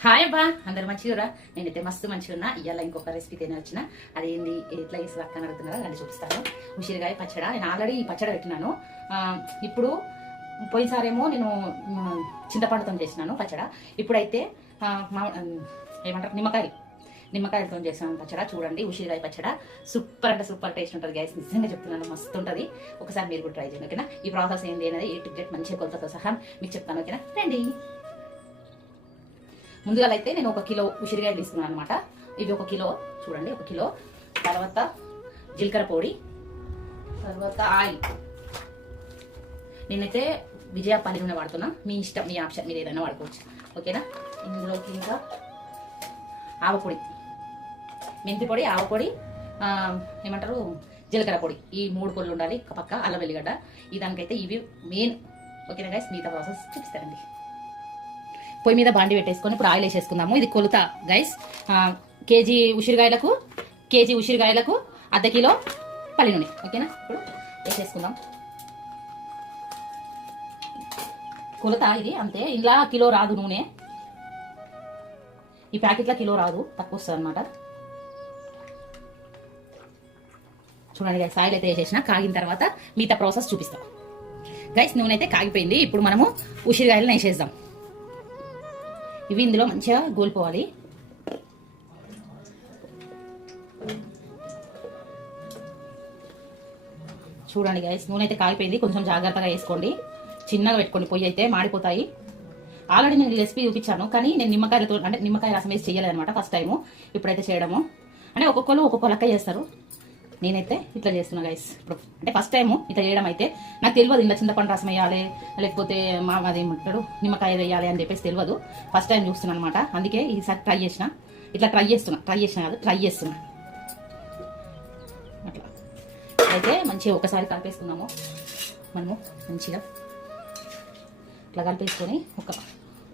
Hi అబ్బా, అందరు మంచిగా. నేనైతే మస్తు మంచిగా ఉన్నా. ఇవాళ ఇంకొక రెసిపీ తిని వచ్చిన. అదేంది ఎట్లా వేసి అక్క అడుగుతున్నారా అని చూపిస్తాను. ఉసిరికాయ పచ్చడి. నేను ఆల్రెడీ ఈ పచ్చడి పెట్టినాను. ఇప్పుడు పోయినసారేమో నేను చింతపండుతో చేసినాను పచ్చడి. ఇప్పుడైతే ఏమంటారు నిమ్మకాయలతో చేసాను పచ్చడి. చూడండి, ఉసిరికాయ పచ్చడి సూపర్ అంటే సూపర్ టేస్ట్ ఉంటుంది గైస్. నిజంగా చెప్తున్నాను, మస్తు ఉంటుంది. ఒకసారి మీరు కూడా ట్రై చేయండి, ఓకేనా? ఈ ప్రాసెస్ ఏంటి అనేది ఏ టు జెడ్ మంచిగా కొలతతో సహా మీకు చెప్తాను, ఓకేనా? రండి. ముందుగా అయితే నేను 1 కిలో ఉసిరికాయలు తీసుకున్నాను అనమాట. ఇవి 1 కిలో, చూడండి 1 కిలో. తర్వాత జీలకర్ర పొడి, తర్వాత ఆయిల్. నేనైతే విజయ పల్లి నూనె వాడుతున్నా. మీ ఇష్టం, మీ ఆప్షన్, మీరు ఏదైనా వాడుకోవచ్చు, ఓకేనా? ఇందులోకి ఇంకా ఆవపొడి, మెంతి పొడి, ఆవపొడి, ఏమంటారు జీలకర్ర పొడి. ఈ 3 పొడులు ఉండాలి. పక్క అల్లం వెల్లిగడ్డ. ఈ దానికైతే ఇవి మెయిన్, ఓకేనా గైస్? మిగతా ప్రాసెస్ చూపిస్తారండి. పొయ్యి మీద బాండి పెట్టేసుకొని ఇప్పుడు ఆయిల్ వేసేసుకుందాము. ఇది కొలుత గైస్. కేజీ ఉసిరికాయలకు ½ కిలో పల్లి నూనె, ఓకేనా? ఇప్పుడు వేసేసుకుందాం. కొలత ఇది అంతే. ఇలా కిలో రాదు నూనె. ఈ ప్యాకెట్లో కిలో రాదు, తక్కువ వస్తుంది అనమాట. చూడండి గైస్, ఆయిల్ అయితే వేసేసిన. కాగిన తర్వాత మిగతా ప్రాసెస్ చూపిస్తాం గైస్. నూనె అయితే కాగిపోయింది. ఇప్పుడు మనము ఉసిరికాయలను వేసేద్దాం. ఇవి ఇందులో మంచిగా గోల్పోవాలి. చూడండి గైస్, నూనె అయితే కాగిపోయింది. కొంచెం జాగ్రత్తగా వేసుకోండి, చిన్నగా పెట్టుకోండి, పొయ్యి అయితే మాడిపోతాయి. ఆల్రెడీ నేను రెసిపీ చూపించాను, కానీ నేను నిమ్మకాయ రసం వేసి చేయలేదనమాట ఫస్ట్ టైము. ఇప్పుడైతే చేయడము అంటే ఒక్కొక్కరు ఒక్కొక్క లెక్క చేస్తారు. నేనైతే ఇట్లా చేస్తున్నా గైస్. ఇప్పుడు అంటే ఫస్ట్ టైము ఇట్లా చేయడం. అయితే నాకు తెలియదు ఇలా చింతపండు రసం వేయాలి, లేకపోతే అదేమంటాడు నిమ్మకాయ వేయాలి అని చెప్పేసి తెలియదు. ఫస్ట్ టైం చూస్తున్నాను అనమాట. అందుకే ఈసారి ట్రై చేసిన అట్లా. అయితే మంచిగా ఒకసారి కలిపేసుకున్నాము. మనము మంచిగా ఇట్లా కలిపేసుకొని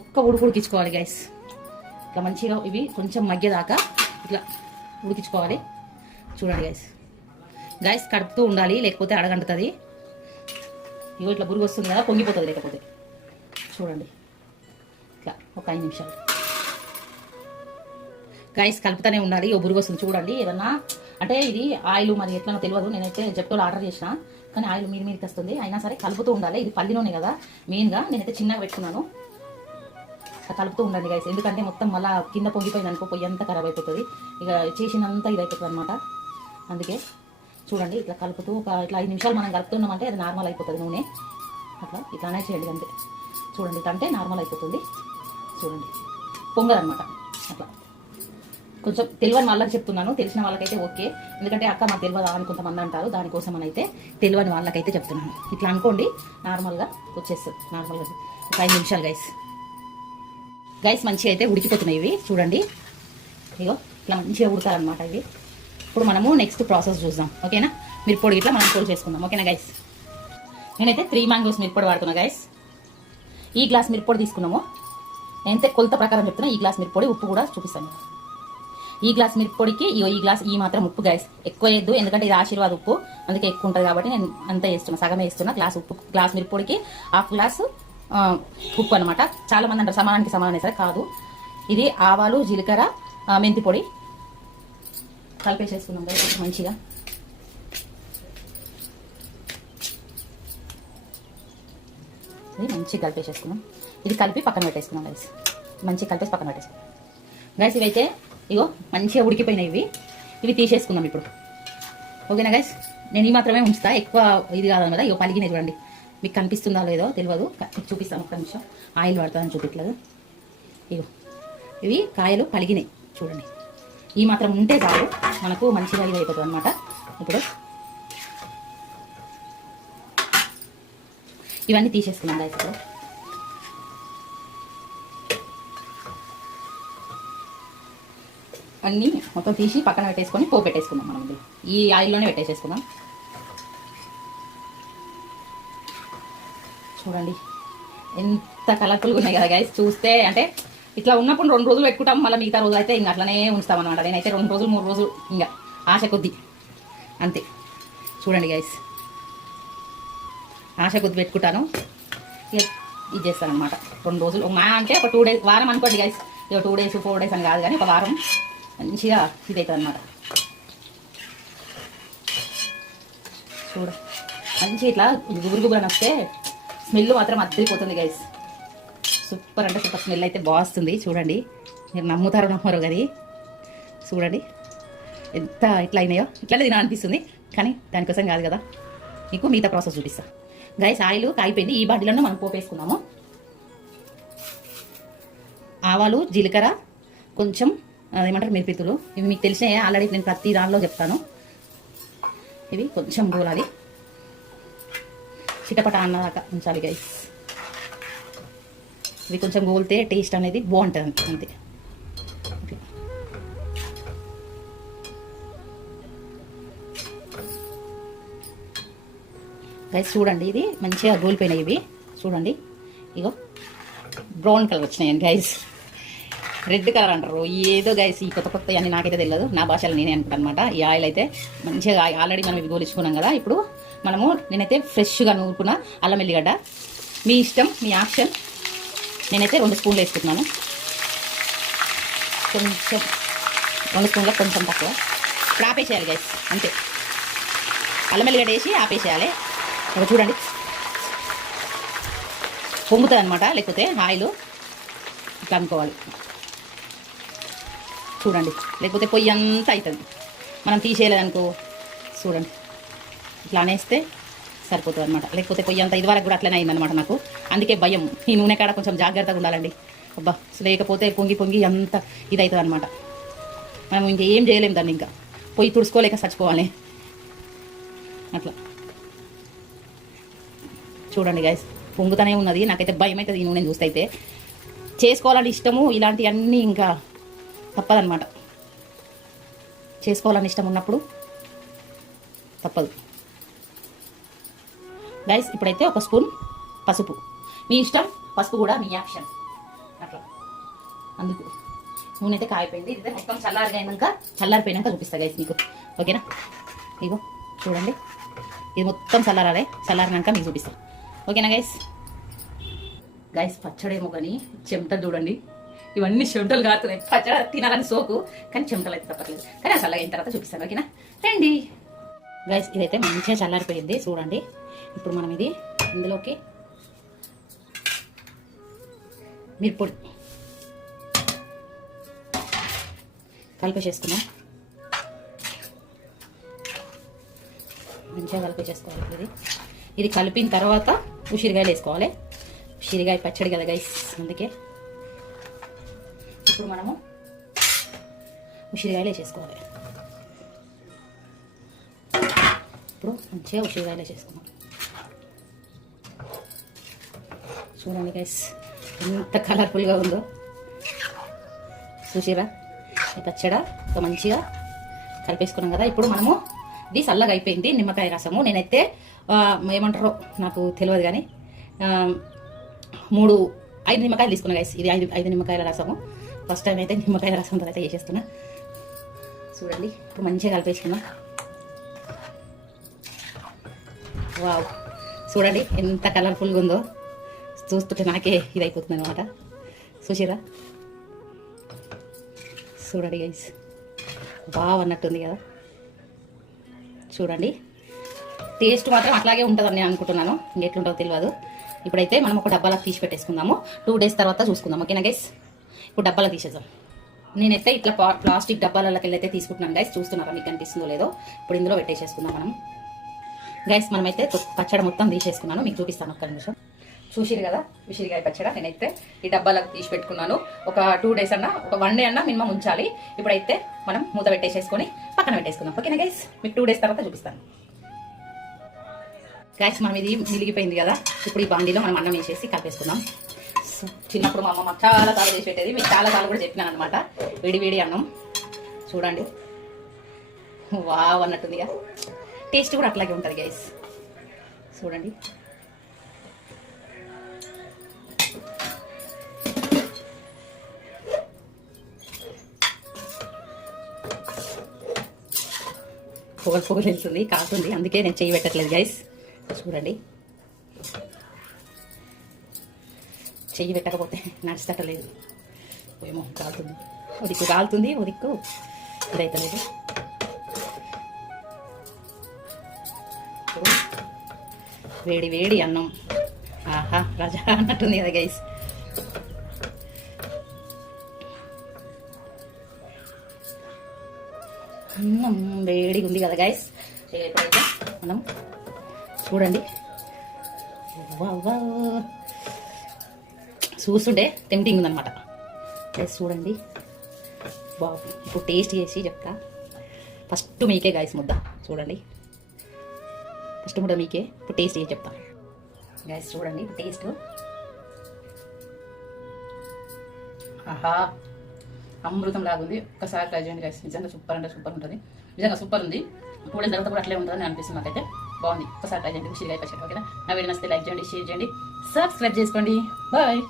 ఒక్క ఉడికించుకోవాలి గైస్. ఇట్లా మంచిగా ఇవి కొంచెం మగ్గేదాకా ఇట్లా ఉడికించుకోవాలి. చూడండి గైస్ కడుపుతూ ఉండాలి, లేకపోతే అడగంటుతుంది. ఇగో ఇట్లా బురుగు వస్తుంది కదా, పొంగిపోతుంది లేకపోతే. చూడండి ఇట్లా ఒక 5 నిమిషాలు గైస్ కలుపుతూనే ఉండాలి. ఓ బురుగు వస్తుంది చూడండి. ఏదన్నా అంటే ఇది ఆయిల్ మరి ఎట్లనో తెలియదు. నేనైతే జెప్టోలో ఆర్డర్ చేసిన, కానీ ఆయిల్ మీదకి వస్తుంది. అయినా సరే కలుపుతూ ఉండాలి. ఇది పల్లి నూనె కదా మెయిన్గా. నేనైతే చిన్నగా పెట్టుకున్నాను. కలుపుతూ ఉండండి గైస్, ఎందుకంటే మొత్తం మళ్ళీ కింద పొంగిపోయింది అనుకో, పొయ్యి అంతా ఖరాబ్ అయిపోతుంది. ఇక చేసినంత ఇది అయిపోతుంది అనమాట. అందుకే చూడండి ఇట్లా కలుపుతూ ఇట్లా 5 నిమిషాలు మనం కలుపుతున్నామంటే అది నార్మల్ అయిపోతుంది నూనె. అట్లా ఇట్లానే చేయండి అంతే. చూడండి ఇట్లా అంటే నార్మల్ అయిపోతుంది. చూడండి పొంగదనమాట. అట్లా కొంచెం తెలియని వాళ్ళకి చెప్తున్నాను, తెలిసిన వాళ్ళకైతే ఓకే. ఎందుకంటే అక్క మాకు తెలియదా అని కొంతమంది అంటారు. దానికోసం అని అయితే తెలియని వాళ్ళకైతే చెప్తున్నాను. ఇట్లా అనుకోండి, నార్మల్గా వచ్చేస్తుంది. నార్మల్గా ఒక 5 నిమిషాలు గైస్ మంచిగా అయితే ఉడికిపోతున్నాయి ఇవి. చూడండి ఇగో ఇట్లా మంచిగా ఉడతారనమాట ఇవి. ఇప్పుడు మనము నెక్స్ట్ ప్రాసెస్ చూద్దాం, ఓకేనా? మిరప్పొడి ఇట్లా మనం పొడి చేసుకుందాం, ఓకేనా గైస్? నేనైతే 3 మ్యాంగోస్ మిరప్పొడి వాడుతున్నా గైస్. ఈ గ్లాస్ మిరప్పొడి తీసుకున్నాము. నేనైతే కొలత ప్రకారం చెప్తున్నా. ఈ గ్లాస్ మిరప్పొడి, ఉప్పు కూడా చూపిస్తాను. ఈ గ్లాస్ మిరప్పొడికి ఈ గ్లాస్ ఈ మాత్రం ఉప్పు గైస్. ఎక్కువ వేయద్దు, ఎందుకంటే ఇది ఆశీర్వాద ఉప్పు, అందుకే ఎక్కువ ఉంటుంది కాబట్టి నేను అంతా వేస్తున్నా, సగమే వేస్తున్నా. గ్లాస్ మిరప్పొడికి ½ గ్లాసు ఉప్పు అనమాట. చాలా మంది అంటారు సమానానికి సమానం సరే, కాదు. ఇది ఆవాలు, జీలకర్ర, మెంతి పొడి కలిపేసేసుకున్నాం గైస్ మంచిగా. ఇది మంచిగా కలిపేసేసుకున్నాం. ఇది కలిపి పక్కన పెట్టేసుకున్నాం గైస్. మంచిగా కలిపేసి పక్కన పెట్టేసుకున్నాం గైస్. ఇవైతే ఇగో మంచిగా ఉడికిపోయినాయి. ఇవి తీసేసుకుందాం ఇప్పుడు, ఓకేనా గైస్? నేను ఈ మాత్రమే ఉంచుతా, ఎక్కువ ఇది కాదు కదా. ఇగో పలిగినాయి చూడండి. మీకు కనిపిస్తుందో లేదో తెలియదు, చూపిస్తాను ఒక్క నిమిషం. ఆయిల్ వాడుతుందని చూపించలేదు. ఇగో ఇవి కాయలు పలిగినాయి చూడండి. ఈ మాత్రం ఉంటే చాలు, మనకు మంచిగా ఇది అయిపోతుంది అనమాట. ఇప్పుడు ఇవన్నీ తీసేసుకున్నాం గైస్. ఇప్పుడు అన్నీ మొత్తం తీసి పక్కన పెట్టేసుకొని పోపు పెట్టేసుకుందాం. మనం ఈ ఆయిల్లోనే పెట్టేసేసుకుందాం. చూడండి ఎంత కలర్ఫుల్గా ఉన్నాయి కదా గైస్. చూస్తే అంటే ఇట్లా ఉన్నప్పుడు 2 రోజులు పెట్టుకుంటాం, మళ్ళీ మిగతా రోజులు అయితే ఇంకా అట్లనే ఉంచుతాం అనమాట. నేనైతే 2 రోజులు 3 రోజులు ఇంకా ఆశ కొద్ది అంతే. చూడండి గైస్, ఆశ కొద్ది పెట్టుకుంటాను. ఇది చేస్తాను అనమాట 2 రోజులు. మా అంటే ఒక 2 డేస్, వారం అనుకోండి గైస్. ఇక 2 days 4 days అని కాదు కానీ ఒక వారం మంచిగా ఇది అవుతుంది అనమాట. చూడ మంచి ఇట్లా గుబురు వస్తే స్మెల్ మాత్రం అద్దరిపోతుంది గైస్. సూపర్ అంటే సూపర్ స్మెల్ అయితే బాగా వస్తుంది. చూడండి, మీరు నమ్ముతారో నమ్మరో కానీ చూడండి ఎంత ఇట్లా అయినాయో. ఇట్లానే తినా అనిపిస్తుంది కానీ దానికోసం కాదు కదా, మీకు మిగతా ప్రాసెస్ చూపిస్తా గైస్. ఆయిల్ కాగిపోయింది. ఈ బాటిల్లో మనం పోపేసుకున్నాము. ఆవాలు, జీలకర్ర, కొంచెం ఏమంటారు మిరపితులు. ఇవి మీకు తెలిసినాయి ఆల్రెడీ, నేను ప్రతి దానిలో చెప్తాను. ఇవి కొంచెం గోలాలి, చిటపట అన్నదాకా ఉంచాలి గైస్. ఇవి కొంచెం గోలితే టేస్ట్ అనేది బాగుంటుంది అంతే. గైస్ చూడండి, ఇది మంచిగా గోలిపోయినాయి. ఇవి చూడండి, ఇగో బ్రౌన్ కలర్ వచ్చినాయండి గైస్. రెడ్ కలర్ అంటారు ఏదో గైస్, ఈ కొత్త కొత్త అన్ని నాకైతే తెలియదు, నా భాషలో నేనే అనుకుంటాను అనమాట. ఈ ఆయిల్ అయితే మంచిగా ఆల్రెడీ మనం ఇవి గోలించుకున్నాం కదా. ఇప్పుడు మనము నేనైతే ఫ్రెష్గా నూరుకున్న అల్లం ఎల్లిగడ్డ, మీ ఇష్టం, మీ ఆప్షన్. నేనైతే 2 స్పూన్లు వేసుకుంటున్నాను. కొంచెం 2 స్పూన్లకు కొంచెం తక్కువ. ఇప్పుడు ఆపేసేయాలి గైస్ అంతే. అల్లం ఎల్లిగడ్డ వేసి ఆపేసేయాలి. ఇక్కడ చూడండి పొంగుతుంది అనమాట, లేకపోతే ఆయిల్ ఇట్లా అనుకోవాలి. చూడండి, లేకపోతే పొయ్యి అంతా అవుతుంది. మనం తీసేయలేదనుకో చూడండి, ఇట్లా అనేస్తే సరిపోతుంది అనమాట. లేకపోతే పొయ్యి అంతా ఇదివరకు కూడా అట్లనే అయిందనమాట నాకు. అందుకే భయం, ఈ నూనె కాడ కొంచెం జాగ్రత్తగా ఉండాలండి. అబ్బా, లేకపోతే పొంగి పొంగి అంత ఇది అవుతుంది అనమాట. మనం ఇంకేం చేయలేము దాన్ని, ఇంకా పొయ్యి తుడుచుకోలేక చచ్చిపోవాలి అట్లా. చూడండి గైస్, పొంగుతూనే ఉన్నది. నాకైతే భయం అవుతుంది ఈ నూనె చూస్తే. అయితే చేసుకోవాలని ఇష్టము, ఇలాంటివన్నీ ఇంకా తప్పదనమాట. చేసుకోవాలని ఇష్టం ఉన్నప్పుడు తప్పదు గైస్. ఇప్పుడైతే 1 స్పూన్ పసుపు, మీ ఇష్టం, పసుపు కూడా మీ ఆప్షన్ అట్లా. అందుకు నూనె అయితే కాయిపోయింది. ఇదైతే మొత్తం చల్లారిపోయినాక చూపిస్తా గైస్ మీకు, ఓకేనా? ఇగో చూడండి, ఇది మొత్తం చల్లారినాక మీకు చూపిస్తా, ఓకేనా గైస్? గైస్ పచ్చడేమో కానీ చెమటలు చూడండి, ఇవన్నీ చెమటలు కారుతున్నాయి. పచ్చడి తినాలని సోకు, కానీ చెమటలు అయితే తప్పట్లేదు. కానీ ఆ చల్లగా అయిన తర్వాత చూపిస్తాను, ఓకేనా? రండి గైస్. ఇదైతే మంచిగా చల్లారిపోయింది చూడండి. ఇప్పుడు మనం ఇది ఇందులోకి మిరప్పొడి కలిపేసేసుకున్నాం. మంచిగా కలిపేసేసుకోవాలి. ఇది కలిపిన తర్వాత ఉసిరికాయలు వేసుకోవాలి. ఉసిరికాయ పచ్చడి కదా గైస్, అందుకే ఇప్పుడు మనము ఉసిరికాయలు వేసేసుకోవాలి. ఇప్పుడు మంచిగా ఉసిరికాయలు వేసేసుకున్నాం. చూడండి గైస్ ఎంత కలర్ఫుల్గా ఉందో, చూసిరా? ఈ పచ్చడ మంచిగా కలిపేసుకున్నాం కదా. ఇప్పుడు మనము ఇది చల్లగా అయిపోయింది. నిమ్మకాయ రసము నేనైతే ఏమంటారో నాకు తెలియదు కానీ 5 నిమ్మకాయలు తీసుకున్నా గైస్. ఇది 5 నిమ్మకాయల రసము. ఫస్ట్ టైం అయితే నిమ్మకాయల రసంతో అయితే చేసేస్తున్నా. చూడండి, ఇప్పుడు మంచిగా కలిపేసుకున్నా. వావ్, చూడండి ఎంత కలర్ఫుల్గా ఉందో. చూస్తుంటే నాకే ఇది అయిపోతుంది అనమాట. చూసిరా? చూడండి గైస్, బాగా అన్నట్టుంది కదా. చూడండి, టేస్ట్ మాత్రం అట్లాగే ఉంటుందని నేను అనుకుంటున్నాను, ఇంకెట్లుంటుందో తెలియదు. ఇప్పుడైతే మనం ఒక డబ్బాలకు తీసి పెట్టేసుకుందాము. 2 days తర్వాత చూసుకుందాం, ఓకేనా గైస్? ఇప్పుడు డబ్బాలో తీసేద్దాం. నేనైతే ఇట్లా ప్లాస్టిక్ డబ్బాలకి వెళ్ళి అయితే తీసుకుంటున్నాను గైస్. చూస్తున్నారా మీకు కనిపిస్తుందో లేదో? ఇప్పుడు ఇందులో పెట్టేసేసుకుందాం మనం గైస్. మనమైతే పచ్చడి మొత్తం తీసేసుకున్నాను, మీకు చూపిస్తాను ఒక్క నిమిషం. చూసిరు కదా ఉసిరికాయ పచ్చడి. నేనైతే ఈ డబ్బాలకు తీసి పెట్టుకున్నాను. ఒక 2 days అన్నా, ఒక 1 day అన్నా మినిమం ఉంచాలి. ఇప్పుడైతే మనం మూత పెట్టేసేసుకొని పక్కన పెట్టేసుకుందాం, ఓకేనా గైస్? మీకు 2 days తర్వాత చూపిస్తాను గైస్. మనం ఇది మిలిగిపోయింది కదా. ఇప్పుడు ఈ బాండీలో మనం అన్నం వేసేసి కలిపేసుకుందాం. చిన్నప్పుడు మా అమ్మ మాకు చాలా సార్లు చేసి పెట్టేది, మీకు చాలా సార్లు కూడా చెప్పినాను అనమాట. వేడి అన్నం చూడండి, వావ్ అన్నట్టుంది కదా. టేస్ట్ కూడా అట్లాగే ఉంటుంది గైస్. చూడండి, పొగలు వెళ్తుంది, కాస్తుంది, అందుకే నేను చెయ్యి పెట్టట్లేదు గైస్. చూడండి, చెయ్యి పెట్టకపోతే నడుస్తలేదు. ఏమో కాలుతుంది, ఓ దిక్కు కాలుతుంది, ఓ దిక్కు ఇదైతే లేదు. వేడి వేడి అన్నం, ఆహా రాజా అన్నట్టుంది కదా గైస్. అన్నం వేడిగా ఉంది కదా గైస్. ఇప్పుడైతే మనం చూడండి, చూస్తుంటే టెంప్టింగ్ ఉందన్నమాట గైస్. చూడండి బాబు, ఇప్పుడు టేస్ట్ చేసి చెప్తా. ఫస్ట్ మీకే గైస్ ముద్ద చూడండి, ఫస్ట్ ముద్ద మీకే. ఇప్పుడు టేస్ట్ చేసి చెప్తా గైస్. చూడండి ఇప్పుడు టేస్ట్, ఆహా అమృతం లాగుంది. ఒక్కసారి ట్రై చేయండి గైస్, నిజంగా సూపర్ అంటే సూపర్ ఉంటుంది, నిజంగా సూపర్ ఉంది. కూడిన తర్వాత కూడా అట్లే ఉంటుందని అనిపిస్తుంది నాకైతే. బాగుంది, ఒకసారి ట్రై చేయండి, ఖుషిగా అయిపోయింది. ఓకేనా? నా వీడియో నచ్చితే లైక్ చేయండి, షేర్ చేయండి, సబ్స్క్రైబ్ చేసుకోండి. బాయ్.